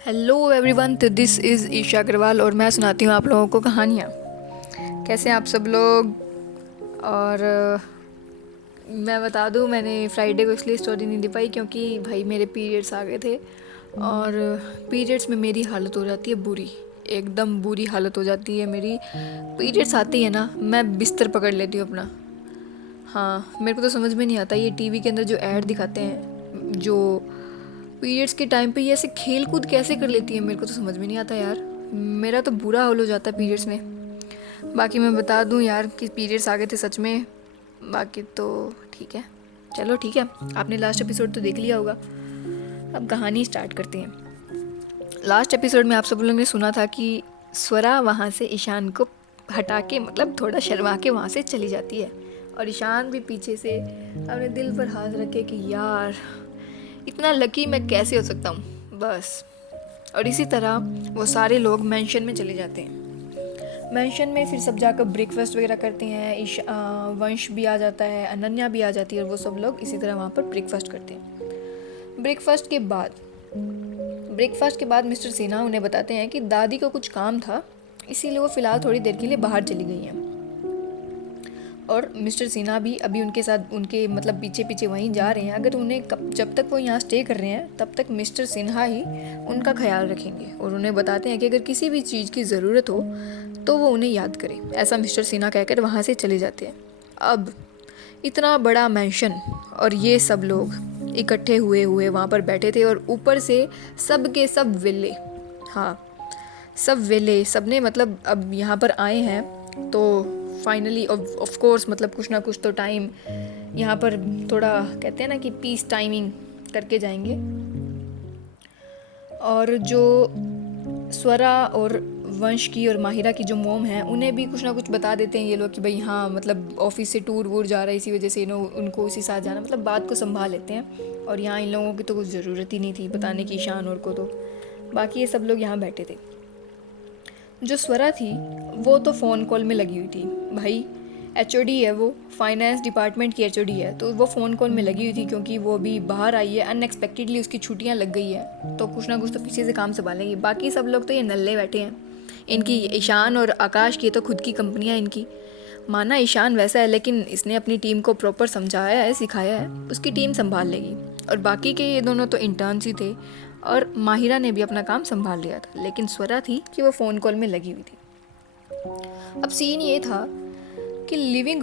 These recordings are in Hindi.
हेलो एवरीवन, तो दिस इज़ ईशा अग्रवाल और मैं सुनाती हूँ आप लोगों को कहानियाँ। कैसे हैं आप सब लोग। और मैं बता दूँ, मैंने फ्राइडे को इसलिए स्टोरी नहीं दे पाई क्योंकि भाई मेरे पीरियड्स आ गए थे। और पीरियड्स में मेरी हालत हो जाती है बुरी, एकदम बुरी हालत हो जाती है मेरी। पीरियड्स आती है ना, मैं बिस्तर पकड़ लेती हूँ अपना। हाँ, मेरे को तो समझ में नहीं आता ये टीवी के अंदर जो ऐड दिखाते हैं, जो पीरियड्स के टाइम पे ये ऐसे खेल कूद कैसे कर लेती है, मेरे को तो समझ में नहीं आता यार। मेरा तो बुरा हाल हो जाता है पीरियड्स में। बाकी मैं बता दूं यार कि पीरियड्स आ गए थे सच में। बाकी तो ठीक है, चलो ठीक है। आपने लास्ट एपिसोड तो देख लिया होगा। अब कहानी स्टार्ट करते हैं। लास्ट एपिसोड में आप सब लोगों ने सुना था कि स्वरा वहाँ से ईशान को हटा के, मतलब थोड़ा शर्मा के वहाँ से चली जाती है। और ईशान भी पीछे से अपने दिल पर हाथ रखे कि यार इतना लकी मैं कैसे हो सकता हूँ बस। और इसी तरह वो सारे लोग मेंशन में चले जाते हैं। मेंशन में फिर सब जाकर ब्रेकफास्ट वगैरह करते हैं। वंश भी आ जाता है, अनन्या भी आ जाती है और वो सब लोग इसी तरह वहाँ पर ब्रेकफास्ट करते हैं। ब्रेकफास्ट के बाद मिस्टर सिन्हा उन्हें बताते हैं कि दादी को कुछ काम था, इसीलिए वो फ़िलहाल थोड़ी देर के लिए बाहर चली गई हैं। और मिस्टर सिन्हा भी अभी उनके साथ, उनके मतलब पीछे पीछे वहीं जा रहे हैं। अगर उन्हें जब तक वो यहाँ स्टे कर रहे हैं तब तक मिस्टर सिन्हा ही उनका ख्याल रखेंगे। और उन्हें बताते हैं कि अगर किसी भी चीज़ की ज़रूरत हो तो वो उन्हें याद करें। ऐसा मिस्टर सिन्हा कहकर वहाँ से चले जाते हैं। अब इतना बड़ा मैंशन और ये सब लोग इकट्ठे हुए हुए वहाँ पर बैठे थे, और ऊपर से सब के सब विले, हाँ सब वेले, सब ने मतलब अब यहाँ पर आए हैं तो फाइनली ऑफ कोर्स मतलब कुछ ना कुछ तो टाइम यहाँ पर थोड़ा कहते हैं ना कि पीस टाइमिंग करके जाएंगे। और जो स्वरा और वंश की और माहिरा की जो मोम है, उन्हें भी कुछ ना कुछ बता देते हैं ये लोग कि भाई हाँ मतलब ऑफिस से टूर वूर जा रहा है, इसी वजह से उनको उसी साथ जाना, मतलब बात को संभाल लेते हैं। और यहाँ इन लोगों की तो कुछ ज़रूरत ही नहीं थी बताने की ईशान और को, तो बाकी ये सब लोग यहाँ बैठे थे। जो स्वरा थी वो तो फ़ोन कॉल में लगी हुई थी। भाई एचओडी है वो, फाइनेंस डिपार्टमेंट की एचओडी है, तो वो फ़ोन कॉल में लगी हुई थी क्योंकि वो अभी बाहर आई है अनएक्सपेक्टेडली, उसकी छुट्टियां लग गई है तो कुछ ना कुछ तो पीछे से काम संभालेंगी। बाकी सब लोग तो ये नल्ले बैठे हैं। इनकी ईशान और आकाश की तो खुद की कंपनियाँ इनकी। माना ईशान वैसा है लेकिन इसने अपनी टीम को प्रॉपर समझाया है, सिखाया है, उसकी टीम संभाल लेगी। और बाकी के ये दोनों तो इंटर्न्स ही थे और माहिरा ने भी अपना काम संभाल लिया था, लेकिन स्वरा थी कि वो फ़ोन कॉल में लगी हुई थी। अब सीन ये था कि लिविंग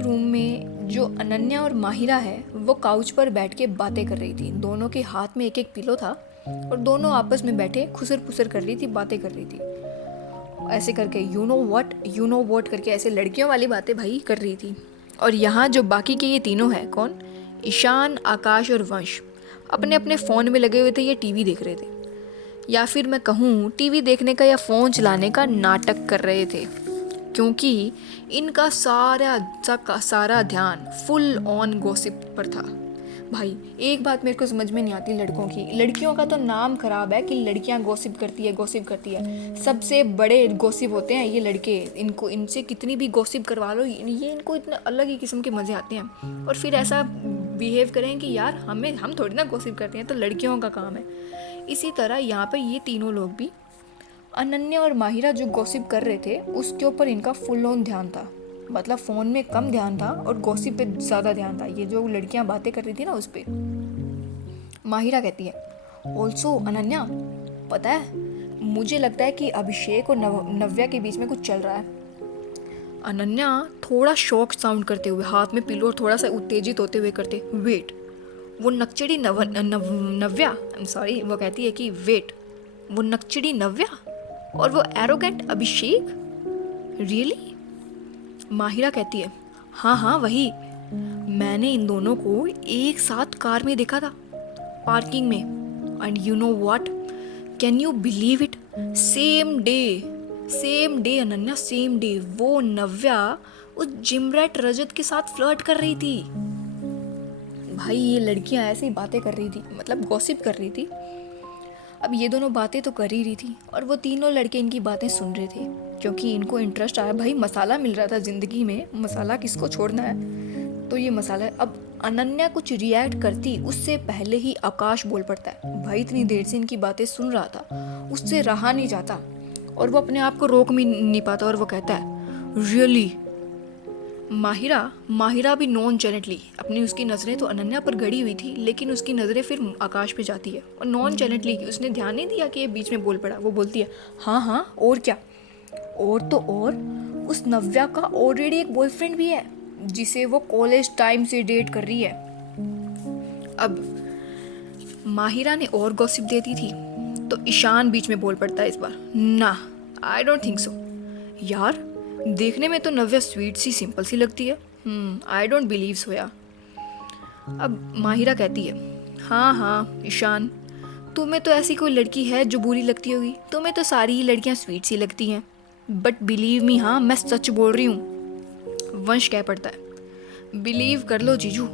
रूम में जो अनन्या और माहिरा है वो काउच पर बैठ के बातें कर रही थी। दोनों के हाथ में एक एक पिलो था और दोनों आपस में बैठे खुसर पुसर कर रही थी, बातें कर रही थी ऐसे करके यू नो वॉट करके, ऐसे लड़कियों वाली बातें भाई कर रही थी। और यहाँ जो बाकी के ये तीनों हैं, कौन, ईशान, आकाश और वंश, अपने अपने फ़ोन में लगे हुए थे, ये टीवी देख रहे थे, या फिर मैं कहूँ टीवी देखने का या फ़ोन चलाने का नाटक कर रहे थे, क्योंकि इनका सारा ध्यान फुल ऑन गॉसिप पर था। भाई एक बात मेरे को समझ में नहीं आती लड़कों की, लड़कियों का तो नाम खराब है कि लड़कियां गॉसिप करती है। सबसे बड़े गॉसिप होते हैं ये लड़के, इनको इनसे कितनी भी गॉसिप करवा लो, ये इनको इतने अलग ही किस्म के मज़े आते हैं। और फिर ऐसा बिहेव करें कि यार हम थोड़ी ना गॉसिप करते हैं, तो लड़कियों का काम है। इसी तरह यहाँ पे ये तीनों लोग भी, अनन्या और माहिरा जो गॉसिप कर रहे थे उसके ऊपर इनका फुल ऑन ध्यान था। मतलब फ़ोन में कम ध्यान था और गॉसिप पे ज़्यादा ध्यान था। ये जो लड़कियां बातें कर रही थी ना उस पर। माहिरा कहती है, ऑल्सो अनन्या, पता है मुझे लगता है कि अभिषेक और नव्या के बीच में कुछ चल रहा है। अनन्या थोड़ा शॉक साउंड करते हुए, हाथ में पिलो थोड़ा सा उत्तेजित होते हुए करते, वेट, वो नक्चड़ी नव्या, आई एम सॉरी, वो कहती है कि वेट, वो नक्चड़ी नव्या और वो एरोगेंट अभिषेक, रियली? माहिरा कहती है, हाँ हाँ वही, मैंने इन दोनों को एक साथ कार में देखा था, पार्किंग में। And you know what, can you believe it, same day Ananya, same day वो नव्या उस जिम रैट रजत के साथ फ्लर्ट कर रही थी। भाई ये लड़कियां ऐसी बातें कर रही थी, मतलब गॉसिप कर रही थी। अब ये दोनों बातें तो कर ही रही थी और वो तीनों लड़के इनकी बातें सुन रहे थे क्योंकि इनको इंटरेस्ट आया। भाई मसाला मिल रहा था ज़िंदगी में, मसाला किसको छोड़ना है, तो ये मसाला। अब अनन्या कुछ रिएक्ट करती उससे पहले ही आकाश बोल पड़ता है। भाई इतनी देर से इनकी बातें सुन रहा था, उससे रहा नहीं जाता और वो अपने आप को रोक भी नहीं पाता और वो कहता है रियली। माहिरा भी नॉन चैलेंटली अपनी, उसकी नज़रें तो अनन्या पर गड़ी हुई थी लेकिन उसकी नज़रें फिर आकाश पे जाती है और नॉन चैलेंटली उसने ध्यान नहीं दिया कि ये बीच में बोल पड़ा। वो बोलती है हाँ हाँ और क्या, और तो और उस नव्या का ऑलरेडी एक बॉयफ्रेंड भी है जिसे वो कॉलेज टाइम से डेट कर रही है। अब माहिरा ने और गॉसिप दे दी थी तो ईशान बीच में बोल पड़ता है इस बार, ना आई डोंट थिंक सो यार, देखने में तो नव्या स्वीट सी सिंपल सी लगती है, आई डोंट बिलीव सो यार। अब माहिरा कहती है हाँ हाँ ईशान, तुम्हें तो ऐसी कोई लड़की है जो बुरी लगती होगी, तुम्हें तो सारी ही लड़कियां स्वीट सी लगती हैं, बट बिलीव मी, हाँ मैं सच बोल रही हूँ। वंश कह पड़ता है बिलीव कर लो जीजू,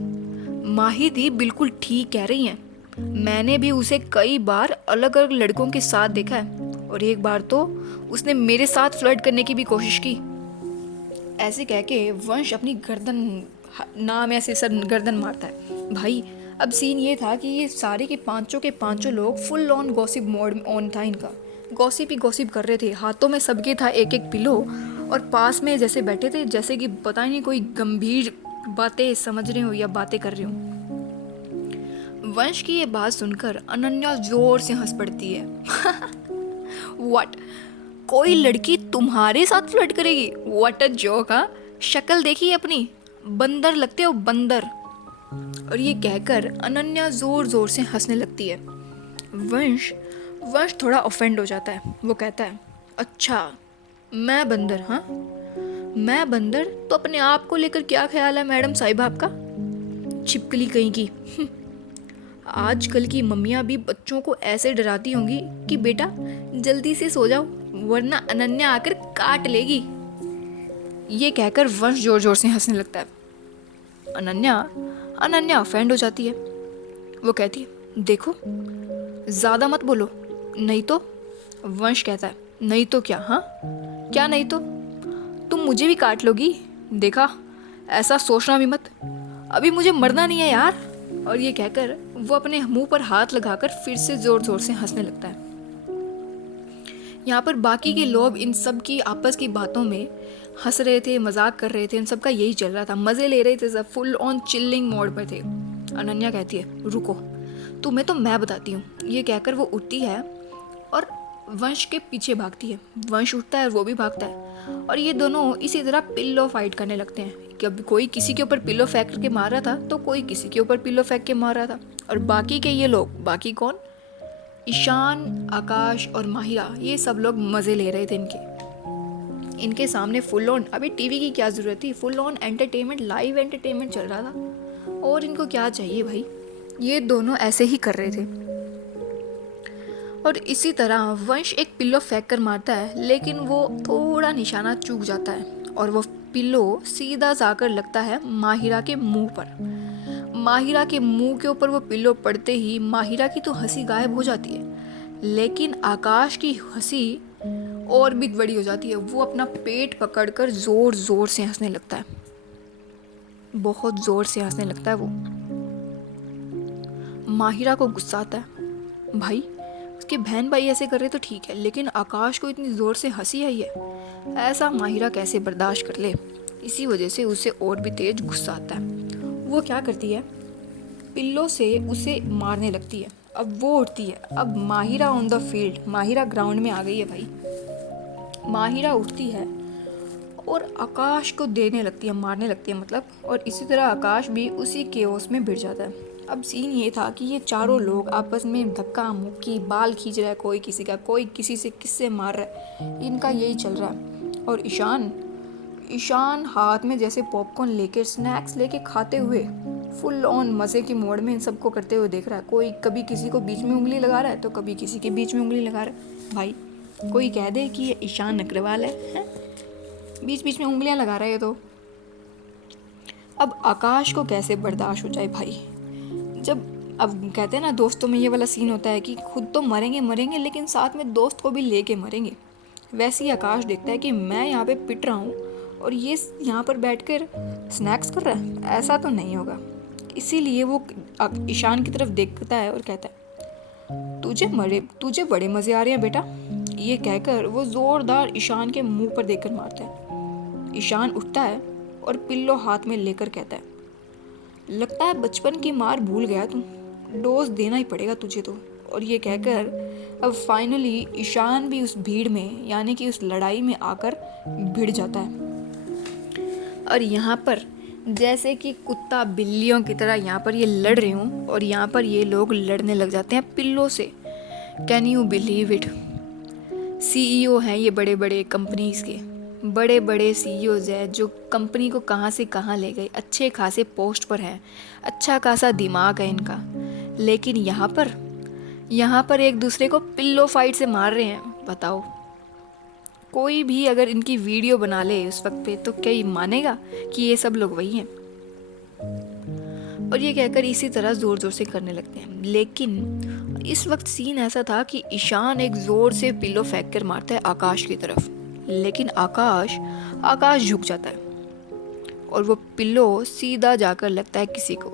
माहिर दी बिल्कुल ठीक कह रही हैं, मैंने भी उसे कई बार अलग अलग लड़कों के साथ देखा है और एक बार तो उसने मेरे साथ फ्लर्ट करने की भी कोशिश की। ऐसे कह के वंश अपनी गर्दन नाम ऐसे सर गर्दन मारता है। भाई अब सीन ये था कि ये सारे के पांचों लोग full on gossip mode on था इनका, गॉसिप ही गॉसिप कर रहे थे, हाथों में सबके था एक एक पिलो और पास में जैसे बैठे थे जैसे कि पता नहीं कोई गंभीर बातें समझ रहे हो या बातें कर रहे हो। वंश की ये बात सुनकर अनन्या जोर से हंस पड़ती है। व्हाट, कोई लड़की तुम्हारे साथ फ्लर्ट करेगी, व्हाट अ जोक। हाँ, शक्ल देखी अपनी, बंदर लगते हो बंदर। और ये कहकर अनन्या जोर जोर से हंसने लगती है। वंश थोड़ा ऑफेंड हो जाता है। वो कहता है अच्छा मैं बंदर, हाँ मैं बंदर, तो अपने आप को लेकर क्या ख्याल है मैडम साहिबा आपका, छिपकली कहीं की। आजकल की मम्मियाँ भी बच्चों को ऐसे डराती होंगी कि बेटा जल्दी से सो जाओ वरना अनन्या आकर काट लेगी। ये कहकर वंश जोर जोर से हंसने लगता है। अनन्या ऑफेंड हो जाती है। वो कहती है देखो ज़्यादा मत बोलो नहीं तो। वंश कहता है नहीं तो क्या, हाँ क्या नहीं तो, तुम मुझे भी काट लोगी, देखा ऐसा सोचना भी मत, अभी मुझे मरना नहीं है यार। और ये कहकर वो अपने मुंह पर हाथ लगाकर फिर से जोर जोर से हंसने लगता है। यहाँ पर बाकी के लोग इन सब की आपस की बातों में हंस रहे थे, मजाक कर रहे थे, इन सब का यही चल रहा था, मज़े ले रहे थे, सब फुल ऑन चिल्लिंग मोड में थे। अनन्या कहती है रुको तुम्हें तो मैं बताती हूँ। ये कहकर वो उठती है और वंश के पीछे भागती है। वंश उठता है और वो भी भागता है और ये दोनों इसी तरह पिल्लो फाइट करने लगते हैं। कभी कोई किसी के ऊपर पिल्लो फेंक के मार रहा था तो कोई किसी के ऊपर पिल्लो फेंक के मार रहा था। और बाकी के ये लोग, बाकी कौन, ईशान, आकाश और माहिरा, ये सब लोग मज़े ले रहे थे इनके सामने फुल ऑन। अभी टीवी की क्या ज़रूरत थी, full on entertainment, live entertainment चल रहा था और इनको क्या चाहिए भाई। ये दोनों ऐसे ही कर रहे थे। और इसी तरह वंश एक पिल्लो फेंक कर मारता है लेकिन वो थोड़ा निशाना चूक जाता है और वो पिल्लो सीधा जाकर लगता है माहिरा के मुंह पर। माहिरा के मुंह के ऊपर वो पिल्लो पड़ते ही माहिरा की तो हंसी गायब हो जाती है लेकिन आकाश की हंसी और भी बड़ी हो जाती है। वो अपना पेट पकड़कर जोर जोर से हंसने लगता है, बहुत जोर से हंसने लगता है वो। माहिरा को गुस्सा आता है, भाई उसके बहन भाई ऐसे कर रहे तो ठीक है लेकिन आकाश को इतनी ज़ोर से हंसी आई है, ऐसा माहिरा कैसे बर्दाश्त कर ले। इसी वजह से उसे और भी तेज गुस्सा आता है। वो क्या करती है, पिल्लों से उसे मारने लगती है। अब वो उठती है, अब Mahira on the field, Mahira ground में आ गई है भाई। माहिरा उठती है और आकाश को देने लगती है, मारने लगती है मतलब, और इसी तरह आकाश भी उसी केओस में भिड़ जाता है। अब सीन ये था कि ये चारों लोग आपस में धक्का मुक्की, बाल खींच रहा है कोई किसी का, कोई किसी से किससे मार रहा है, इनका यही चल रहा है। और ईशान हाथ में जैसे पॉपकॉर्न लेके, स्नैक्स लेके खाते हुए फुल ऑन मज़े की मोड में इन सबको करते हुए देख रहा है। कोई कभी किसी को बीच में उंगली लगा रहा है तो कभी किसी के बीच में उंगली लगा रहा है। भाई कोई कह दे कि ये ईशान अग्रवाल है? बीच बीच में उंगलियां लगा रहा है तो। अब आकाश को कैसे बर्दाश्त हो जाए भाई, जब अब कहते हैं ना दोस्तों में ये वाला सीन होता है कि खुद तो मरेंगे लेकिन साथ में दोस्त को भी लेके मरेंगे। वैसे ही आकाश देखता है कि मैं यहाँ पे पिट रहा हूँ और ये यहाँ पर बैठकर स्नैक्स कर रहा है, ऐसा तो नहीं होगा। इसीलिए वो ईशान की तरफ देखता है और कहता है, तुझे बड़े मज़े आ रहे हैं बेटा। ये कहकर वो ज़ोरदार ईशान के मुंह पर देकर मारता है। ईशान उठता है और पिल्लो हाथ में लेकर कहता है, लगता है बचपन की मार भूल गया तुम, डोज देना ही पड़ेगा तुझे तो। और ये कहकर अब फाइनली ईशान भी उस भीड़ में यानी कि उस लड़ाई में आकर भिड़ जाता है। और यहाँ पर जैसे कि कुत्ता बिल्लियों की तरह यहाँ पर ये लड़ रहे हों और यहाँ पर ये लोग लड़ने लग जाते हैं पिल्लों से। Can you believe it. CEO हैं ये बड़े बड़े कंपनीज के, बड़े बड़े सीईओज हैं जो कंपनी को कहाँ से कहाँ ले गए, अच्छे खासे पोस्ट पर हैं, अच्छा खासा दिमाग है इनका, लेकिन यहाँ पर एक दूसरे को पिल्लो फाइट से मार रहे हैं। बताओ, कोई भी अगर इनकी वीडियो बना ले उस वक्त पे तो क्या ये मानेगा कि ये सब लोग वही हैं। और ये कहकर इसी तरह ज़ोर ज़ोर से करने लगते हैं। लेकिन इस वक्त सीन ऐसा था कि ईशान एक ज़ोर से पिल्लो फेंक कर मारता है आकाश की तरफ, लेकिन आकाश झुक जाता है और वो पिल्लो सीधा जाकर लगता है किसी को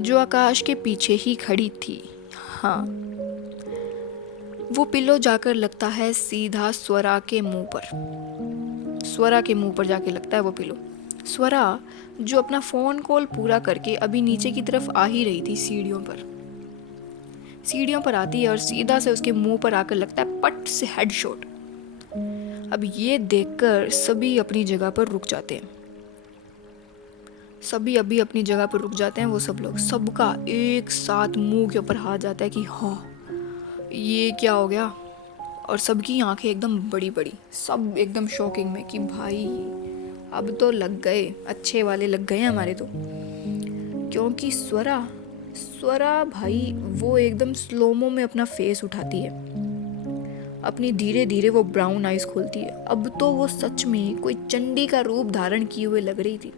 जो आकाश के पीछे ही खड़ी थी। हाँ, वो पिल्लो जाकर लगता है सीधा स्वरा के मुंह पर जाके लगता है वो पिल्लो। स्वरा जो अपना फ़ोन कॉल पूरा करके अभी नीचे की तरफ आ ही रही थी सीढ़ियों पर आती है और सीधा से उसके मुंह पर आकर लगता है पट से हेडशॉट। अब ये देखकर सभी अपनी जगह पर रुक जाते हैं। वो सब लोग, सबका एक साथ मुंह के ऊपर हाथ जाता है कि हाँ ये क्या हो गया। और सबकी आंखें एकदम बड़ी बड़ी, सब एकदम शॉकिंग में कि भाई अब तो लग गए, अच्छे वाले लग गए हमारे तो। क्योंकि स्वरा भाई वो एकदम स्लोमो में अपना फेस उठाती है, अपनी धीरे धीरे वो ब्राउन आइज खोलती है। अब तो वो सच में कोई चंडी का रूप धारण किए हुए लग रही थी।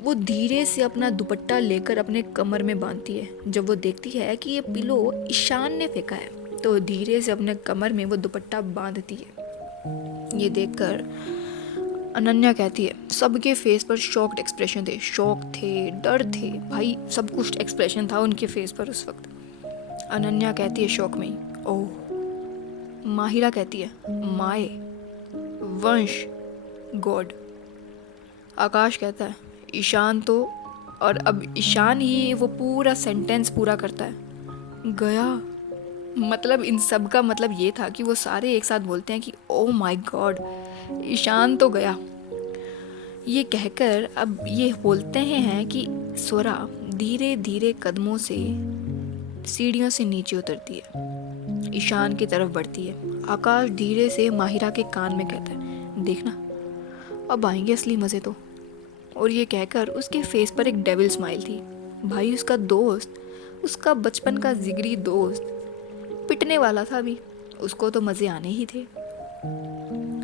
वो धीरे से अपना दुपट्टा लेकर अपने कमर में बांधती है। जब वो देखती है कि ये पिलो ईशान ने फेंका है तो धीरे से अपने कमर में वो दुपट्टा बांधती है। ये देखकर अनन्या कहती है, सबके फेस पर शॉक्ड एक्सप्रेशन थे, शॉक थे, डर थे, भाई सब कुछ एक्सप्रेशन था उनके फेस पर उस वक्त। अनन्या कहती है शॉक में, ओह। माहिरा कहती है, माए, वंश, गॉड। आकाश कहता है, ईशान तो। और अब ईशान ही वो पूरा सेंटेंस पूरा करता है, गया। मतलब इन सब का मतलब ये था कि वो सारे एक साथ बोलते हैं कि ओ माय गॉड, ईशान तो गया। ये कहकर अब ये बोलते हैं कि स्वरा धीरे धीरे कदमों से सीढ़ियों से नीचे उतरती है, ईशान की तरफ बढ़ती है। आकाश धीरे से माहिरा के कान में कहता है, देखना अब आएंगे असली मज़े तो। और ये कहकर उसके फेस पर एक डेविल स्माइल थी। भाई उसका दोस्त, उसका बचपन का जिगरी दोस्त पिटने वाला था अभी, उसको तो मज़े आने ही थे।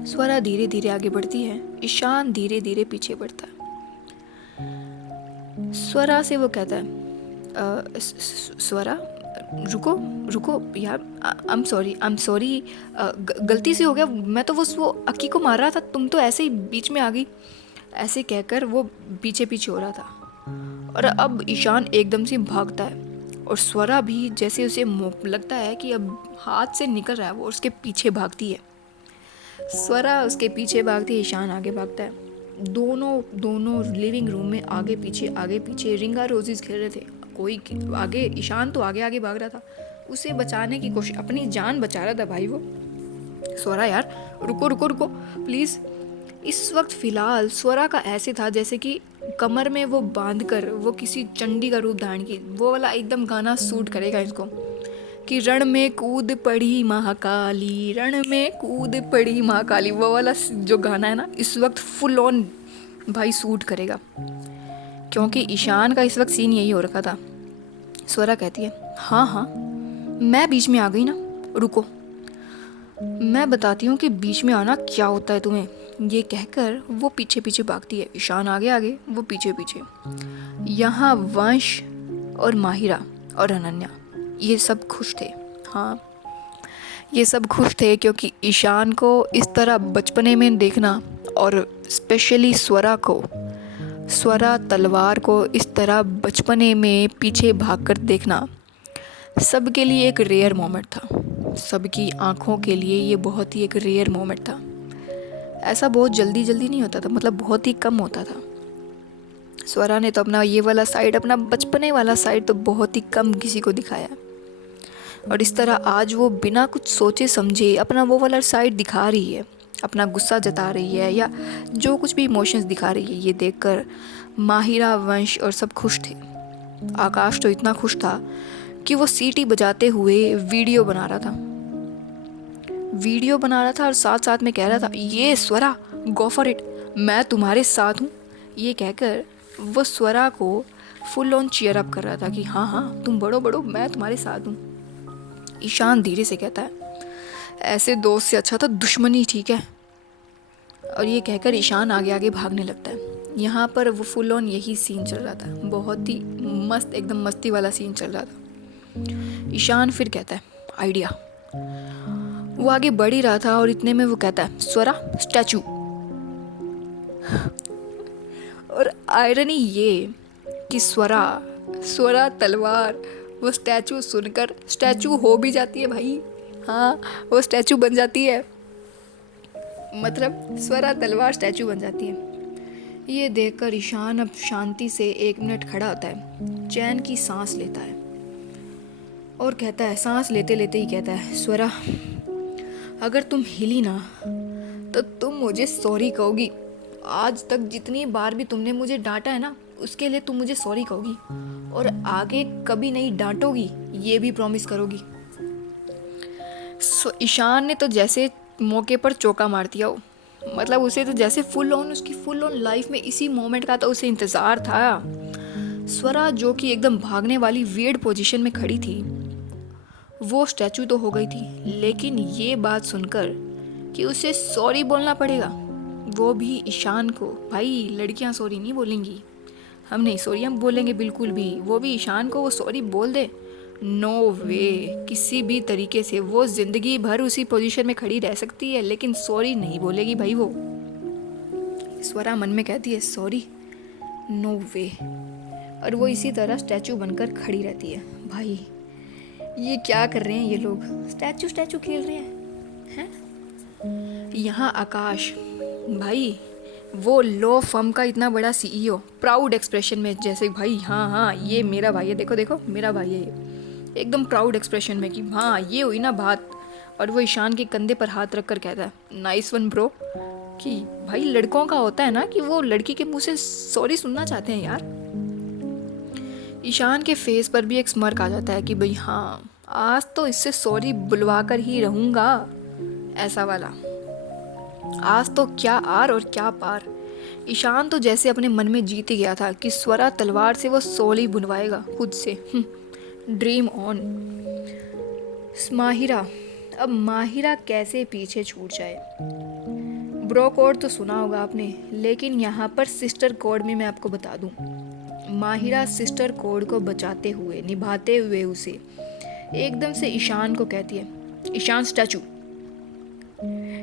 स्वरा धीरे धीरे आगे बढ़ती है, ईशान धीरे धीरे पीछे बढ़ता है। स्वरा से वो कहता है, स्वरा रुको यार, आई एम सॉरी, गलती से हो गया, मैं तो वो अक्की को मार रहा था, तुम तो ऐसे ही बीच में आ गई। ऐसे कहकर वो पीछे पीछे हो रहा था। और अब ईशान एकदम से भागता है और स्वरा भी जैसे उसे लगता है कि अब हाथ से निकल रहा है, वो उसके पीछे भागती है। स्वरा उसके पीछे भागती है, ईशान आगे भागता है। दोनों लिविंग रूम में आगे पीछे रिंगा रोजीज खेल रहे थे। कोई आगे, ईशान तो आगे भाग रहा था, उसे बचाने की कोशिश, अपनी जान बचा रहा था भाई वो। स्वरा यार रुको प्लीज़। इस वक्त फ़िलहाल स्वरा का ऐसे था जैसे कि कमर में वो बांध कर वो किसी चंडी का रूप धारण की। वो वाला एकदम गाना सूट करेगा इसको कि रण में कूद पड़ी महाकाली, रण में कूद पड़ी महाकाली। वो वाला जो गाना है ना, इस वक्त फुल ऑन भाई सूट करेगा, क्योंकि ईशान का इस वक्त सीन यही हो रखा था। स्वरा कहती है, हाँ मैं बीच में आ गई ना, रुको मैं बताती हूँ कि बीच में आना क्या होता है तुम्हें। ये कहकर वो पीछे पीछे भागती है, ईशान आगे वो पीछे पीछे। यहाँ वंश और माहिरा और अनन्या ये सब खुश थे। हाँ, ये सब खुश थे क्योंकि ईशान को इस तरह बचपने में देखना, और स्पेशली स्वरा को स्वरा तलवार को इस तरह बचपने में पीछे भागकर देखना सबके लिए एक रेयर मोमेंट था। सबकी आंखों के लिए ये बहुत ही एक रेयर मोमेंट था। ऐसा बहुत जल्दी जल्दी नहीं होता था, मतलब बहुत ही कम होता था। स्वरा ने तो अपना ये वाला साइड, अपना बचपने वाला साइड तो बहुत ही कम किसी को दिखाया, और इस तरह आज वो बिना कुछ सोचे समझे अपना वो वाला साइड दिखा रही है, अपना गुस्सा जता रही है या जो कुछ भी इमोशंस दिखा रही है। ये देखकर माहिरा, वंश और सब खुश थे। आकाश तो इतना खुश था कि वो सीटी बजाते हुए वीडियो बना रहा था और साथ साथ में कह रहा था, ये स्वरा, गो फॉर इट, मैं तुम्हारे साथ हूँ। ये कहकर वो स्वरा को फुल ऑन चीयर अप कर रहा था कि हाँ हाँ तुम बढ़ो बढ़ो, मैं तुम्हारे साथ हूँ। ईशान धीरे से कहता है, ऐसे दोस्त से अच्छा तो दुश्मनी ठीक है। और ये कहकर ईशान आगे आगे भागने लगता है। यहाँ पर वो फुल ऑन यही सीन चल रहा था, बहुत ही मस्त, एकदम मस्ती वाला सीन चल रहा था। ईशान फिर कहता है, आइडिया। वो आगे बढ़ ही रहा था और इतने में वो कहता है, स्वरा, स्टैचू। और आयरनी ये कि स्वरा तलवार वो स्टैचू सुनकर स्टैचू हो भी जाती है भाई। हाँ, वो स्टैचू बन जाती है, मतलब स्वरा तलवार स्टैचू बन जाती है। ये देखकर ईशान अब शांति से 1 मिनट खड़ा होता है, चैन की सांस लेता है और कहता है, सांस लेते लेते ही कहता है, स्वरा, अगर तुम हिली ना तो तुम मुझे सॉरी कहोगी। आज तक जितनी बार भी तुमने मुझे डांटा है ना, उसके लिए तुम मुझे सॉरी कहोगी और आगे कभी नहीं डांटोगी, ये भी प्रॉमिस करोगी। ईशान ने तो जैसे मौके पर चौका मार दिया हो, मतलब उसे तो जैसे उसकी फुल ऑन लाइफ में इसी मोमेंट का तो उसे इंतज़ार था। स्वरा जो कि एकदम भागने वाली वियर्ड पोजीशन में खड़ी थी, वो स्टैचू तो हो गई थी, लेकिन ये बात सुनकर कि उसे सॉरी बोलना पड़ेगा, वो भी ईशान को। भाई लड़कियां सॉरी नहीं बोलेंगी, हम नहीं सॉरी हम बोलेंगे बिल्कुल भी। वो भी ईशान को वो सॉरी बोल दे, नो वे, किसी भी तरीके से वो ज़िंदगी भर उसी पोजीशन में खड़ी रह सकती है, लेकिन सॉरी नहीं बोलेगी भाई वो। स्वरा मन में कहती है, सॉरी, नो वे, और वो इसी तरह स्टैचू बनकर खड़ी रहती है। भाई ये क्या कर रहे हैं ये लोग, स्टैचू खेल रहे हैं। यहाँ आकाश भाई, वो लॉ फर्म का इतना बड़ा सीईओ, प्राउड एक्सप्रेशन में, जैसे भाई हाँ हाँ ये मेरा भाई है, देखो देखो मेरा भाई है ये, एकदम प्राउड एक्सप्रेशन में कि हाँ ये हुई ना बात। और वो ईशान के कंधे पर हाथ रख कर कहता है, नाइस वन ब्रो। कि भाई लड़कों का होता है ना कि वो लड़की के मुंह से सॉरी सुनना चाहते हैं यार। ईशान के फेस पर भी एक स्मर्क आ जाता है कि भाई हाँ, आज तो इससे सॉरी बुलवा कर ही रहूँगा, ऐसा वाला। आज तो क्या आर और क्या पार। ईशान तो जैसे अपने मन में जीत ही गया था कि स्वरा तलवार से वो सॉरी बुलवाएगा खुद से। Dream on. माहिरा, अब माहिरा कैसे पीछे छूट जाए। ब्रो कोड तो सुना होगा आपने, लेकिन यहाँ पर सिस्टर कोड में मैं आपको बता दूँ, माहिरा सिस्टर कोड को बचाते हुए, निभाते हुए उसे एकदम से ईशान को कहती है, ईशान स्टैचू।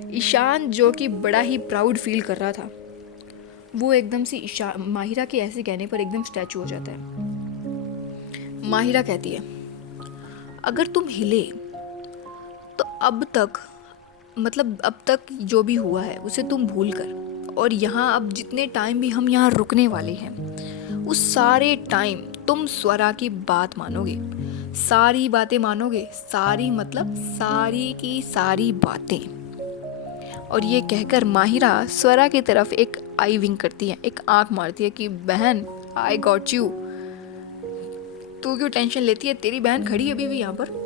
ईशान जो कि बड़ा ही प्राउड फील कर रहा था, वो एकदम से माहिरा के ऐसे कहने पर एकदम स्टैचू हो जाता है। माहिरा कहती है, अगर तुम हिले तो अब तक जो भी हुआ है उसे तुम भूल कर, और यहाँ अब जितने टाइम भी हम यहाँ रुकने वाले हैं, उस सारे टाइम तुम स्वरा की बात मानोगे, सारी बातें मानोगे, सारी मतलब सारी की सारी बातें। और ये कहकर माहिरा स्वरा की तरफ एक आई विंक करती है, एक आंख मारती है कि बहन आई गॉट यू, तू क्यों टेंशन लेती है, तेरी बहन खड़ी है अभी भी यहाँ पर।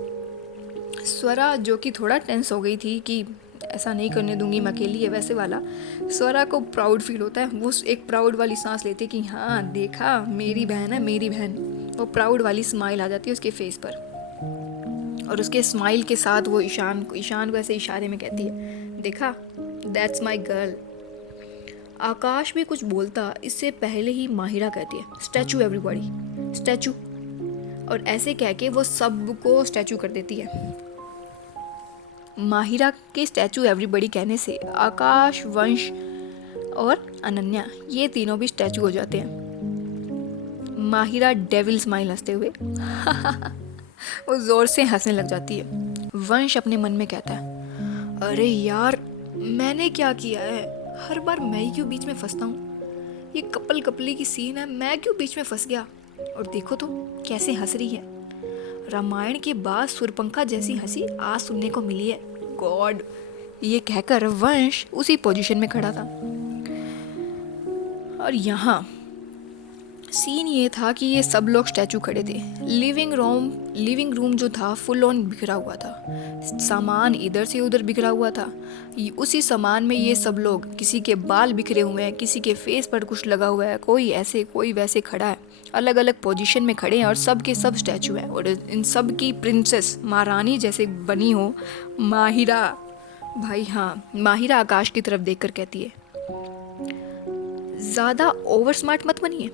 स्वरा जो कि थोड़ा टेंस हो गई थी कि ऐसा नहीं करने दूंगी, मैं अकेली है वैसे वाला, स्वरा को प्राउड फील होता है। वो एक प्राउड वाली सांस लेती है कि हाँ देखा, मेरी बहन है मेरी बहन। वो प्राउड वाली स्माइल आ जाती है उसके फेस पर, और उसके स्माइल के साथ वो ईशान को ऐसे इशारे में कहती है, देखा, दैट्स माई गर्ल। आकाश भी कुछ बोलता इससे पहले ही माहिरा कहती है, स्टैचू एवरीबॉडी, स्टैचू, और ऐसे कह के वो सबको स्टैचू कर देती है। माहिरा के स्टैचू एवरीबॉडी कहने से आकाश, वंश और अनन्या, ये तीनों भी स्टैचू हो जाते हैं। माहिरा डेविल स्माइल हंसते हुए वो जोर से हंसने लग जाती है। वंश अपने मन में कहता है, अरे यार मैंने क्या किया है, हर बार मैं ही क्यों बीच में फंसता हूँ। ये कपल कपली की सीन है, मैं क्यों बीच में फंस गया। और देखो तो कैसे हंस रही है। रामायण के बाद सुरपंखा जैसी हंसी आज सुनने को मिली है। गॉड। ये कहकर वंश उसी पोजीशन में खड़ा था। और यहाँ सीन ये था कि ये सब लोग स्टैचू खड़े थे। लिविंग रूम जो था फुल ऑन बिखरा हुआ था। सामान इधर से उधर बिखरा हुआ था। उसी सामान में ये सब लोग, किसी के बाल बिखरे हुए हैं, किसी के फेस पर कुछ लगा हुआ है, कोई ऐसे कोई वैसे खड़ा है, अलग अलग पोजीशन में खड़े हैं और सब के सब स्टैचू हैं। और इन सब की प्रिंसेस महारानी जैसे बनी हो माहिरा। भाई हाँ, माहिरा आकाश की तरफ देखकर कहती है, ज़्यादा ओवर स्मार्ट मत बनिए।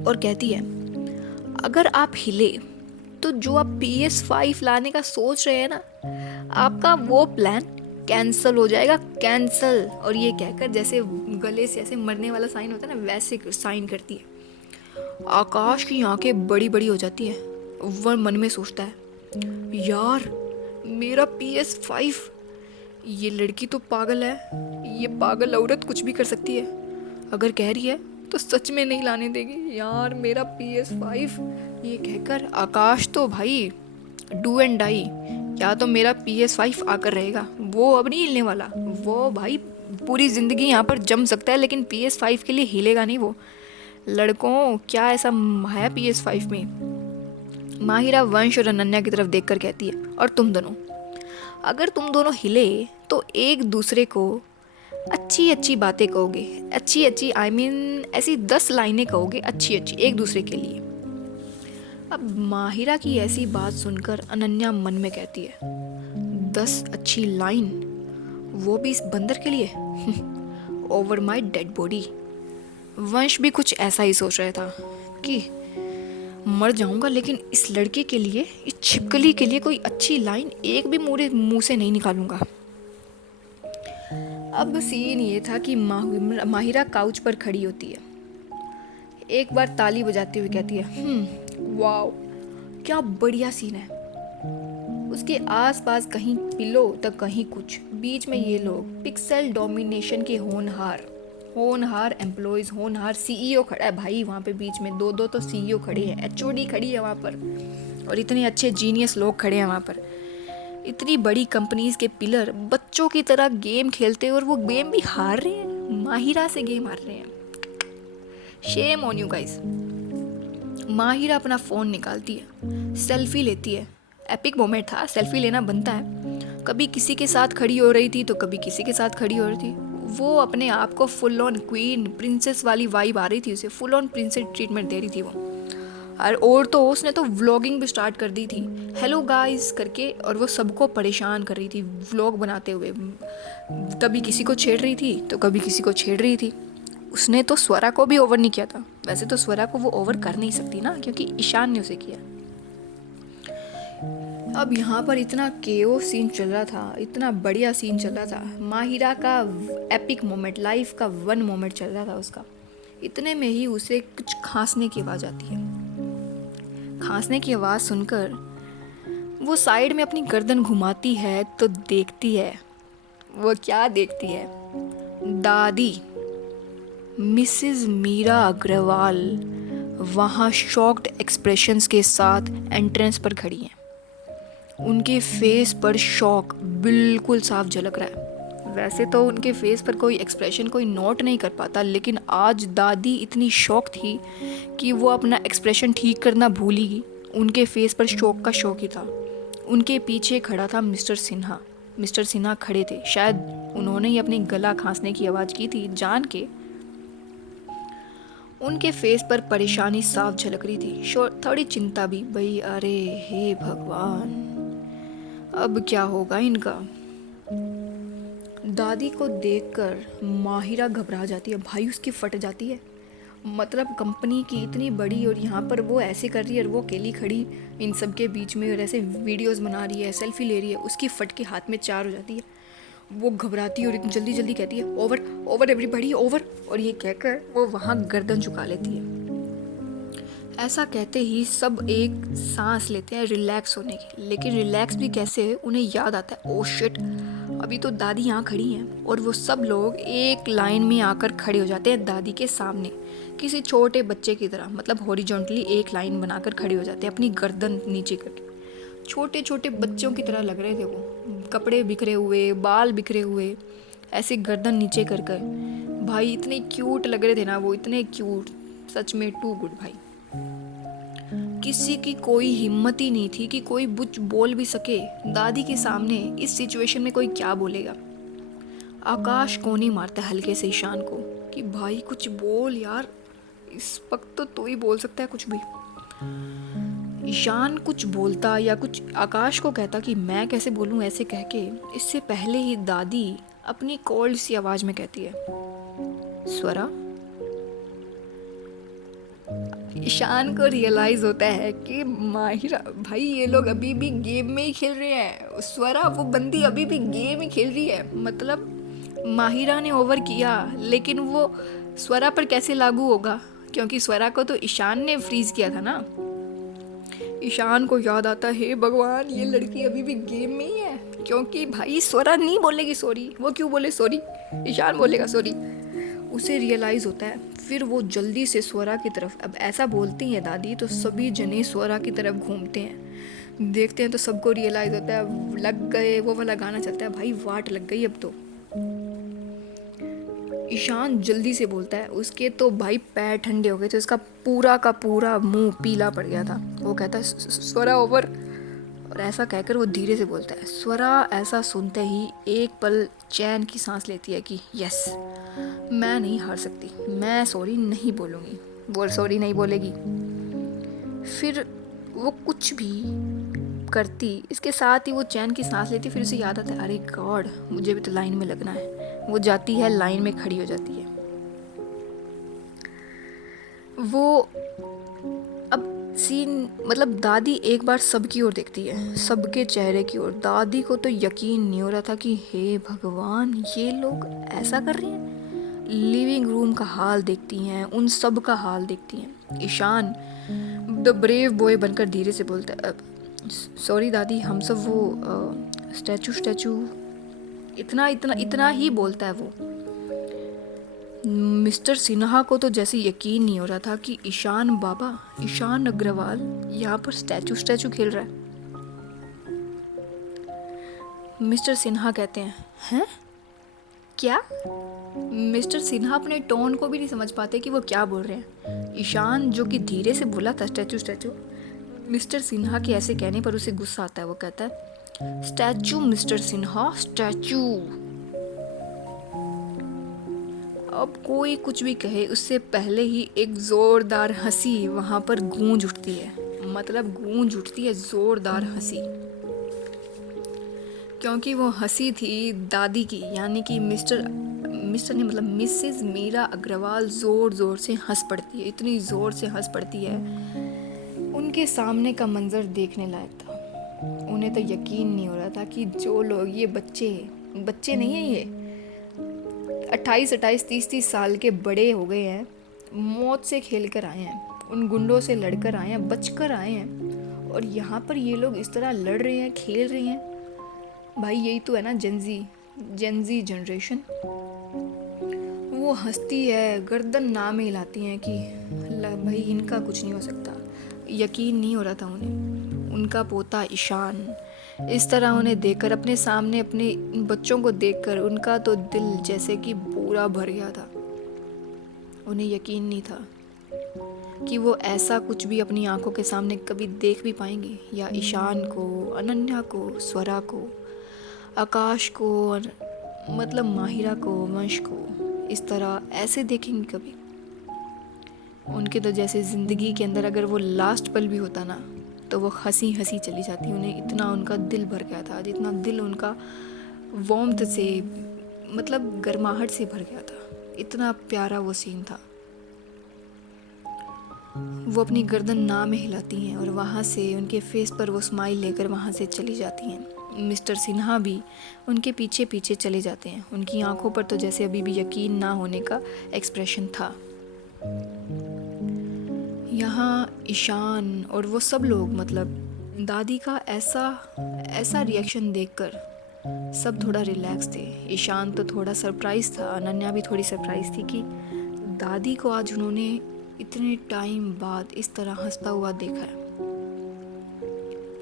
और कहती है, अगर आप हिले तो जो आप PS5 लाने का सोच रहे हैं ना, आपका वो प्लान कैंसिल हो जाएगा, कैंसिल। और ये कहकर जैसे गले से ऐसे मरने वाला साइन होता है ना, वैसे साइन करती है। आकाश की आंखें बड़ी बड़ी हो जाती है। वह मन में सोचता है, यार मेरा PS5, ये लड़की तो पागल है, ये पागल औरत कुछ भी कर सकती है। अगर कह रही है तो सच में नहीं लाने देगी यार मेरा PS5। ये कहकर आकाश तो भाई डू एंड डाई, या तो मेरा PS5 आकर रहेगा, वो अब नहीं हिलने वाला। वो भाई पूरी ज़िंदगी यहाँ पर जम सकता है, लेकिन PS5 के लिए हिलेगा नहीं वो। लड़कों क्या ऐसा है PS5 में। माहिरा वंश और अनन्या की तरफ देखकर कहती है, और तुम दोनों, अगर तुम दोनों हिले तो एक दूसरे को अच्छी अच्छी बातें कहोगे, अच्छी अच्छी ऐसी 10 लाइनें कहोगे अच्छी अच्छी एक दूसरे के लिए। अब माहिरा की ऐसी बात सुनकर अनन्या मन में कहती है, 10 अच्छी लाइन, वो भी इस बंदर के लिए। Over my dead body. वंश भी कुछ ऐसा ही सोच रहा था कि मर जाऊंगा, लेकिन इस लड़के के लिए, इस छिपकली के लिए कोई अच्छी लाइन एक भी मेरे मुंह से नहीं निकालूंगा। अब सीन ये था कि माहिरा काउच पर खड़ी होती है, एक बार ताली बजाते हुए कहती है, वाओ क्या बढ़िया सीन है। उसके आसपास कहीं पिलो तो कहीं कुछ, बीच में ये लोग पिक्सेल डोमिनेशन के होनहार एम्प्लॉयज़, होनहार CEO खड़ा है भाई वहाँ पे बीच में। दो तो CEO खड़े हैं, HOD खड़ी है वहाँ पर, और इतने अच्छे जीनियस लोग खड़े हैं वहाँ पर। इतनी बड़ी कंपनीज के पिलर बच्चों की तरह गेम खेलते हैं, और वो गेम भी हार रहे हैं, माहिरा से गेम हार रहे हैं। Shame on you guys. Mahira अपना फ़ोन निकालती है, सेल्फी लेती है। एपिक मोमेंट था, सेल्फी लेना बनता है। कभी किसी के साथ खड़ी हो रही थी तो कभी किसी के साथ खड़ी हो रही थी। वो अपने आप को फुल ऑन क्वीन प्रिंसेस वाली वाइब आ रही थी, उसे फुल ऑन प्रिंसेस ट्रीटमेंट दे रही थी वो। और तो उसने तो व्लॉगिंग भी स्टार्ट कर दी थी, हेलो गाइस करके, और वो सबको परेशान कर रही थी व्लॉग बनाते हुए। कभी किसी को छेड़ रही थी तो कभी किसी को छेड़ रही थी। उसने तो स्वरा को भी ओवर नहीं किया था। वैसे तो स्वरा को वो ओवर कर नहीं सकती ना, क्योंकि ईशान ने उसे किया। अब यहाँ पर इतना केओ सीन चल रहा था, इतना बढ़िया सीन चल रहा था। माहिरा का एपिक मोमेंट, लाइफ का वन मोमेंट चल रहा था उसका। इतने में ही उसे कुछ खांसने की आवाज़ आती है। खांसने की आवाज़ सुनकर वो साइड में अपनी गर्दन घुमाती है तो देखती है, वो क्या देखती है, दादी मिसेस मीरा अग्रवाल वहाँ शॉक्ड एक्सप्रेशंस के साथ एंट्रेंस पर खड़ी हैं। उनके फेस पर शॉक बिल्कुल साफ झलक रहा है। वैसे तो उनके फेस पर कोई एक्सप्रेशन कोई नोट नहीं कर पाता, लेकिन आज दादी इतनी शॉक थी कि वो अपना एक्सप्रेशन ठीक करना भूल ही गई। उनके फेस पर शॉक का शॉक ही था। उनके पीछे खड़ा था मिस्टर सिन्हा। मिस्टर सिन्हा खड़े थे, शायद उन्होंने ही अपनी गला खांसने की आवाज़ की थी जान के। उनके फेस पर परेशानी साफ झलक रही थी, थोड़ी चिंता भी। भाई अरे हे भगवान, अब क्या होगा इनका। दादी को देखकर माहिरा घबरा जाती है, भाई उसकी फट जाती है। मतलब कंपनी की इतनी बड़ी, और यहाँ पर वो ऐसे कर रही है, और वो अकेली खड़ी इन सब के बीच में और ऐसे वीडियोस बना रही है, सेल्फी ले रही है, उसकी फट के हाथ में 4 हो जाती है। वो घबराती है और इतनी जल्दी जल्दी कहती है ओवर ओवर एवरीबॉडी ओवर, और ये कहकर वो वहाँ गर्दन झुका लेती है। ऐसा कहते ही सब एक सांस लेते हैं रिलैक्स होने की, लेकिन रिलैक्स भी कैसे, उन्हें याद आता है ओ शिट, अभी तो दादी यहाँ खड़ी हैं। और वो सब लोग एक लाइन में आकर खड़े हो जाते हैं दादी के सामने, किसी छोटे बच्चे की तरह, मतलब हॉरिजॉन्टली एक लाइन बनाकर खड़े हो जाते हैं अपनी गर्दन नीचे करके। छोटे छोटे बच्चों की तरह लग रहे थे वो, कपड़े बिखरे हुए, बाल बिखरे हुए, ऐसे गर्दन नीचे कर कर। भाई इतने क्यूट लग रहे थे ना वो, इतने क्यूट, सच में टू गुड भाई। किसी की कोई हिम्मत ही नहीं थी कि कोई कुछ बोल भी सके दादी के सामने। इस सिचुएशन में कोई क्या बोलेगा। आकाश कोनी मारता हल्के से ईशान को कि भाई कुछ बोल यार, इस वक्त तो तू ही बोल सकता है कुछ भी। ईशान कुछ बोलता या कुछ आकाश को कहता कि मैं कैसे बोलूं ऐसे कह के, इससे पहले ही दादी अपनी कोल्ड सी आवाज में कहती है स्वरा। ईशान को रियलाइज होता है कि माहिरा भाई ये लोग अभी भी गेम में ही खेल रहे हैं, स्वरा वो बंदी अभी भी गेम ही खेल रही है। मतलब माहिरा ने ओवर किया, लेकिन वो स्वरा पर कैसे लागू होगा, क्योंकि स्वरा को तो ईशान ने फ्रीज किया था ना। ईशान को याद आता है हे भगवान ये लड़की अभी भी गेम में ही है, क्योंकि भाई स्वरा नहीं बोलेगी सॉरी, वो क्यों बोले सॉरी, ईशान बोलेगा सॉरी। उसे रियलाइज़ होता है, फिर वो जल्दी से स्वरा की तरफ, अब ऐसा बोलती हैं दादी तो सभी जने स्वरा की तरफ घूमते हैं, देखते हैं तो सबको रियलाइज़ होता है लग गए, वो वाला गाना चलता है भाई वाट लग गई अब तो। ईशान जल्दी से बोलता है, उसके तो भाई पैर ठंडे हो गए थे, उसका पूरा का पूरा मुंह पीला पड़ गया था। वो कहता है स्वरा ओवर, और ऐसा कहकर वो धीरे से बोलता है। स्वरा ऐसा सुनते ही एक पल चैन की सांस लेती है कि यस मैं नहीं हार सकती, मैं सॉरी नहीं बोलूँगी। वो सॉरी नहीं बोलेगी। फिर वो कुछ भी करती, इसके साथ ही वो चैन की सांस लेती, फिर उसे याद आता है अरे गॉड मुझे भी तो लाइन में लगना है। वो जाती है लाइन में खड़ी हो जाती है। वो अब सीन मतलब दादी एक बार सबकी ओर देखती है, सबके चेहरे की ओर। दादी को तो यकीन नहीं हो रहा था कि हे भगवान ये लोग ऐसा कर रहे हैं। लिविंग रूम का हाल देखती हैं, उन सब का हाल देखती हैं। ईशान द ब्रेव बॉय बनकर धीरे से बोलता है सॉरी दादी हम सब वो स्टैचू इतना इतना इतना ही बोलता है वो। मिस्टर सिन्हा को तो जैसे यकीन नहीं हो रहा था कि ईशान बाबा, ईशान अग्रवाल यहाँ पर स्टैचू खेल रहा है। मिस्टर सिन्हा कहते हैं क्या? मिस्टर सिन्हा अपने टोन को भी नहीं समझ पाते कि वो क्या बोल रहे हैं। ईशान जो कि धीरे से बोला था स्टैचू, मिस्टर सिन्हा के ऐसे कहने पर उसे गुस्सा आता है। वो कहता है स्टैचू मिस्टर सिन्हा स्टैचू। अब कोई कुछ भी कहे उससे पहले ही एक जोरदार हंसी वहाँ पर गूंज उठती है, मतलब गूंज उठती है जोरदार हंसी, क्योंकि वो हंसी थी दादी की, यानी कि मिस्टर ने मतलब मिसेस मीरा अग्रवाल ज़ोर ज़ोर से हंस पड़ती है, इतनी ज़ोर से हंस पड़ती है। उनके सामने का मंजर देखने लायक था। उन्हें तो यकीन नहीं हो रहा था कि जो लोग ये बच्चे नहीं हैं, ये 28 30 साल के बड़े हो गए हैं, मौत से खेल कर आए हैं, उन गुंडों से लड़कर आए हैं, बचकर आए हैं, और यहाँ पर ये लोग इस तरह लड़ रहे हैं, खेल रहे हैं। भाई यही तो है ना जेनजी जनरेशन। वो हंसती है, गर्दन ना में हिलाती हैं कि भाई इनका कुछ नहीं हो सकता। यकीन नहीं हो रहा था उन्हें, उनका पोता ईशान इस तरह उन्हें देखकर, अपने सामने अपने बच्चों को देखकर उनका तो दिल जैसे कि पूरा भर गया था। उन्हें यकीन नहीं था कि वो ऐसा कुछ भी अपनी आंखों के सामने कभी देख भी पाएंगे, या ईशान को, अनन्या को, स्वरा को, आकाश को, और मतलब माहिरा को, वंश को इस तरह ऐसे देखेंगे कभी। उनके तो जैसे ज़िंदगी के अंदर अगर वो लास्ट पल भी होता ना तो वो हंसी चली जाती। उन्हें इतना उनका दिल भर गया था, जितना दिल उनका वार्मथ से, मतलब गर्माहट से भर गया था। इतना प्यारा वो सीन था। वो अपनी गर्दन ना में हिलाती हैं और वहाँ से उनके फेस पर वो स्माइल लेकर वहाँ से चली जाती हैं। मिस्टर सिन्हा भी उनके पीछे पीछे चले जाते हैं। उनकी आंखों पर तो जैसे अभी भी यकीन ना होने का एक्सप्रेशन था। यहाँ ईशान और वो सब लोग, मतलब दादी का ऐसा ऐसा रिएक्शन देखकर सब थोड़ा रिलैक्स थे। ईशान तो थोड़ा सरप्राइज था, अनन्या भी थोड़ी सरप्राइज थी कि दादी को आज उन्होंने इतने टाइम बाद इस तरह हंसता हुआ देखा है।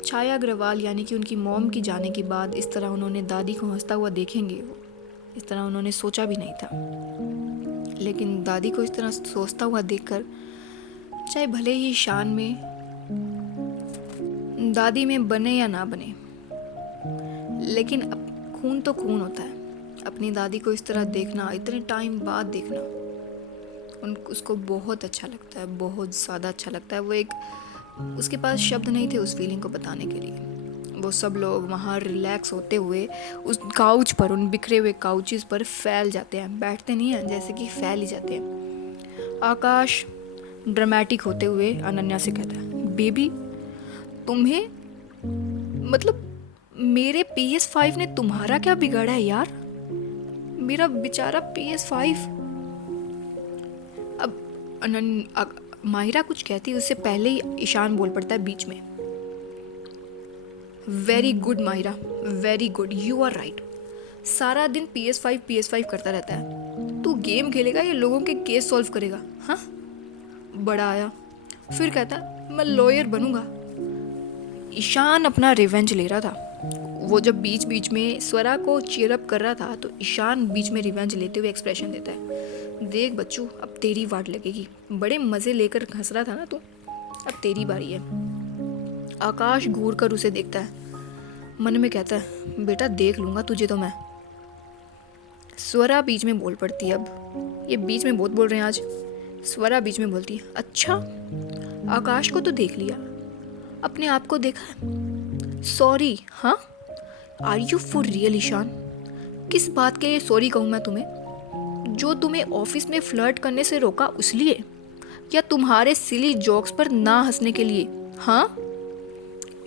छाया अग्रवाल यानी कि उनकी मॉम की जाने के बाद इस तरह उन्होंने दादी को हंसता हुआ देखेंगे, इस तरह उन्होंने सोचा भी नहीं था। लेकिन दादी को इस तरह सोचता हुआ देखकर, चाहे भले ही ईशान में दादी में बने या ना बने, लेकिन अब खून तो खून होता है। अपनी दादी को इस तरह देखना, इतने टाइम बाद देखना, उसको बहुत अच्छा लगता है, बहुत ज़्यादा अच्छा लगता है। वो एक, उसके पास शब्द नहीं थे उस फीलिंग को बताने के लिए। वो सब लोग वहाँ रिलैक्स होते हुए उस काउच पर, उन बिखरे हुए काउचेस पर फैल जाते हैं, बैठते नहीं हैं, जैसे कि फैल ही जाते हैं। आकाश ड्रामेटिक होते हुए अनन्या से कहता है, बेबी तुम्हें, मतलब मेरे PS5 ने तुम्हारा क्या बिगाड़ा है यार? मेरा बेचारा PS5। अब माहिरा कुछ कहती है, उससे पहले ही ईशान बोल पड़ता है बीच में, very good Mahira, very good, you are right. सारा दिन PS5 करता रहता है, तू गेम खेलेगा या लोगों के केस सॉल्व करेगा? हाँ, बड़ा आया, फिर कहता मैं लॉयर बनूंगा। ईशान अपना रिवेंज ले रहा था। वो जब बीच बीच में स्वरा को चीयर अप कर रहा था, तो ईशान बीच में रिवेंज लेते हुए एक्सप्रेशन देता है, देख बच्चू, अब तेरी वाट लगेगी, बड़े मज़े लेकर हंस रहा था ना तू, अब तेरी बारी है। आकाश घूर कर उसे देखता है, मन में कहता है, बेटा देख लूँगा तुझे तो मैं। स्वरा बीच में बोल पड़ती है, अब ये बीच में बहुत बोल रहे हैं आज। स्वरा बीच में बोलती है, अच्छा आकाश को तो देख लिया, अपने आप को देखा है? सॉरी। हाँ, are you for real Ishan? किस बात के लिए सॉरी कहूँ मैं तुम्हें? जो तुम्हें ऑफिस में फ्लर्ट करने से रोका उस लिए, या तुम्हारे सिली जोक्स पर ना हंसने के लिए? हाँ,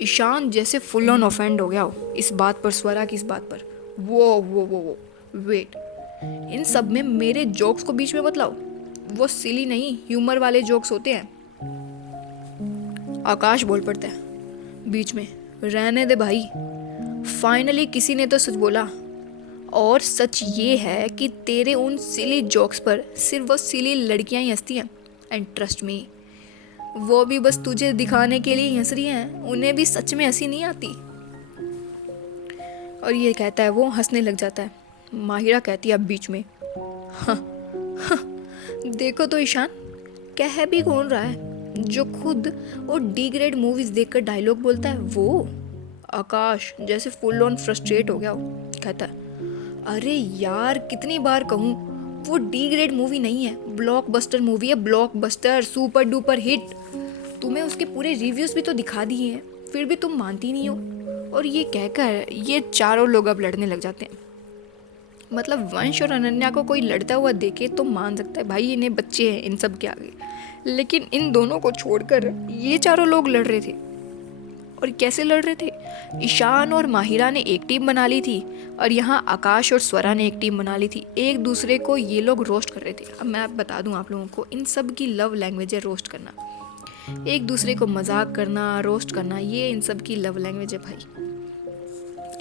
ईशान जैसे फुल ऑन ऑफेंड हो गया हो इस बात पर, स्वरा की इस बात पर। वो वेट, इन सब में मेरे जोक्स को बीच में मत लाओ, वो सिली नहीं, ह्यूमर वाले जोक्स होते हैं। आकाश बोल पड़ता है बीच में, रहने दे भाई, फाइनली किसी ने तो सच बोला, और सच ये है कि तेरे उन सिली जोक्स पर सिर्फ वो सिली लड़कियां ही हंसती हैं। एंड ट्रस्ट मी, वो भी बस तुझे दिखाने के लिए हंस रही हैं, उन्हें भी सच में हंसी नहीं आती। और ये कहता है वो हंसने लग जाता है। माहिरा कहती है अब बीच में, हाँ, हाँ, देखो तो ईशान, कह भी कौन रहा है, जो खुद वो डी ग्रेड मूवीज देखकर डायलॉग बोलता है वो। आकाश जैसे फुल ऑन फ्रस्ट्रेट हो गया, कहता है, अरे यार कितनी बार कहूँ, वो डी ग्रेड मूवी नहीं है, ब्लॉकबस्टर मूवी है, ब्लॉकबस्टर, सुपर डुपर हिट। तुम्हें उसके पूरे रिव्यूज भी तो दिखा दिए हैं, फिर भी तुम मानती नहीं हो। और ये कहकर ये चारों लोग अब लड़ने लग जाते हैं। मतलब वंश और अनन्या को कोई लड़ता हुआ देखे तो मान सकता है भाई इन्हें बच्चे हैं इन सब के आगे, लेकिन इन दोनों को छोड़कर ये चारों लोग लड़ रहे थे। और कैसे लड़ रहे थे? ईशान और माहिरा ने एक टीम बना ली थी, और यहाँ आकाश और स्वरा ने एक टीम बना ली थी। एक दूसरे को ये लोग रोस्ट कर रहे थे। अब मैं बता दूं आप लोगों को, इन सब की लव लैंग्वेज है रोस्ट करना, एक दूसरे को मजाक करना, रोस्ट करना, ये इन सब की लव लैंग्वेज है भाई।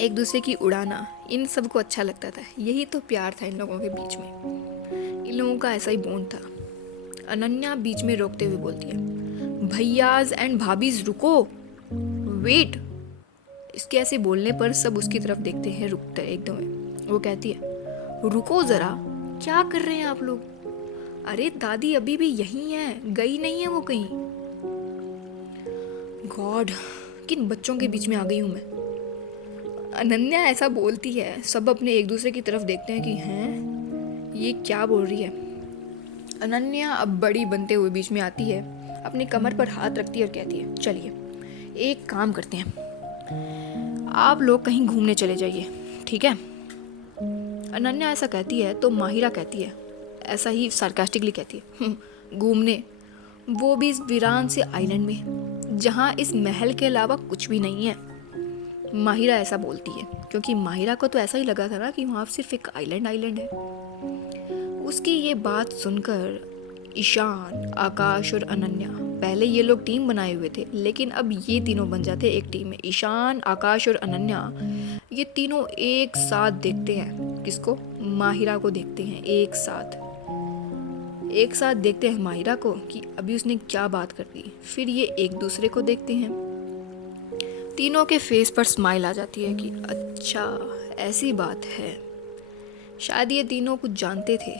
एक दूसरे की उड़ाना, इन सब को अच्छा लगता था। यही तो प्यार था इन लोगों के बीच में, इन लोगों का ऐसा ही बॉन्ड था। अनन्या बीच में रोकते हुए बोलती है, भैयाज एंड भाभीज रुको, वेट। इसके ऐसे बोलने पर सब उसकी तरफ देखते हैं, रुकते हैं एकदम। वो कहती है, रुको ज़रा, क्या कर रहे हैं आप लोग? अरे दादी अभी भी यहीं है, गई नहीं है वो कहीं। गॉड, किन बच्चों के बीच में आ गई हूँ मैं। अनन्या ऐसा बोलती है, सब अपने एक दूसरे की तरफ देखते हैं कि हैं ये क्या बोल रही है। अनन्या अब बड़ी बनते हुए बीच में आती है, अपनी कमर पर हाथ रखती है और कहती है, चलिए एक काम करते हैं, आप लोग कहीं घूमने चले जाइए, ठीक है? अनन्या ऐसा कहती है तो माहिरा कहती है, ऐसा ही सार्कास्टिकली कहती है, घूमने, वो भी इस वीरान से आइलैंड में, जहाँ इस महल के अलावा कुछ भी नहीं है। माहिरा ऐसा बोलती है, क्योंकि माहिरा को तो ऐसा ही लगा था ना कि वहाँ सिर्फ एक आइलैंड है। उसकी ये बात सुनकर ईशान, आकाश और अनन्या, पहले ये लोग टीम बनाए हुए थे, लेकिन अब ये तीनों बन जाते एक टीम में। ईशान, आकाश और अनन्या ये तीनों एक साथ देखते हैं किसको? माहिरा को देखते हैं एक साथ देखते हैं माहिरा को कि अभी उसने क्या बात कर दी। फिर ये एक दूसरे को देखते हैं, तीनों के फेस पर स्माइल आ जाती है कि अच्छा ऐसी बात है, शायद ये तीनों कुछ जानते थे।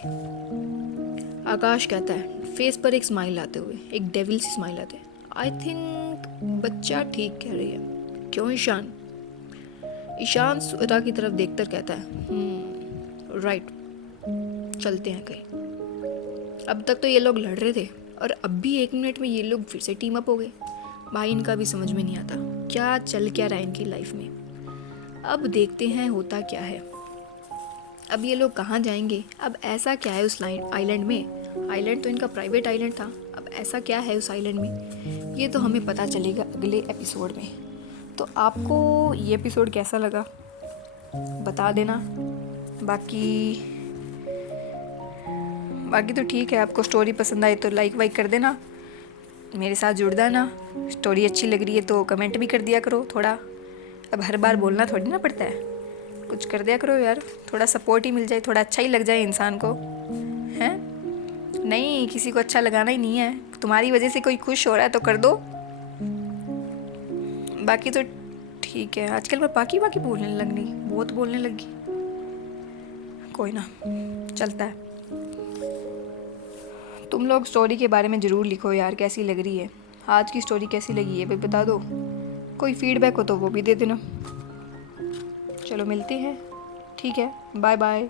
आकाश कहता है फेस पर एक स्माइल आते हुए, एक डेविल सी स्माइल आते हैं, आई थिंक बच्चा ठीक कह रही है, क्यों ईशान? ईशान स्वरा की तरफ देखकर कहता है राइट, चलते हैं कहीं। अब तक तो ये लोग लड़ रहे थे और अब भी 1 मिनट में ये लोग फिर से टीम अप हो गए। भाई इनका भी समझ में नहीं आता क्या चल क्या रहा है इनकी लाइफ में। अब देखते हैं होता क्या है। अब ये लोग कहाँ जाएंगे? अब ऐसा क्या है उस आइलैंड में? आइलैंड तो इनका प्राइवेट आइलैंड था, अब ऐसा क्या है उस आइलैंड में, ये तो हमें पता चलेगा अगले एपिसोड में। तो आपको ये एपिसोड कैसा लगा बता देना। बाकी तो ठीक है, आपको स्टोरी पसंद आई तो लाइक वाइक कर देना, मेरे साथ जुड़ जाना। स्टोरी अच्छी लग रही है तो कमेंट भी कर दिया करो थोड़ा। अब हर बार बोलना थोड़ी ना पड़ता है, कुछ कर दिया करो यार, थोड़ा सपोर्ट ही मिल जाए, थोड़ा अच्छा ही लग जाए इंसान को, हैं? नहीं, किसी को अच्छा लगाना ही नहीं है, तुम्हारी वजह से कोई खुश हो रहा है तो कर दो। बाकी तो ठीक है, आजकल मैं बाकी बोलने लगनी, बहुत बोलने लगी, कोई ना, चलता है। तुम लोग स्टोरी के बारे में ज़रूर लिखो यार, कैसी लग रही है, आज की स्टोरी कैसी लगी है भाई बता दो, कोई फीडबैक हो तो वो भी दे देना। चलो मिलते हैं, ठीक है, बाय बाय।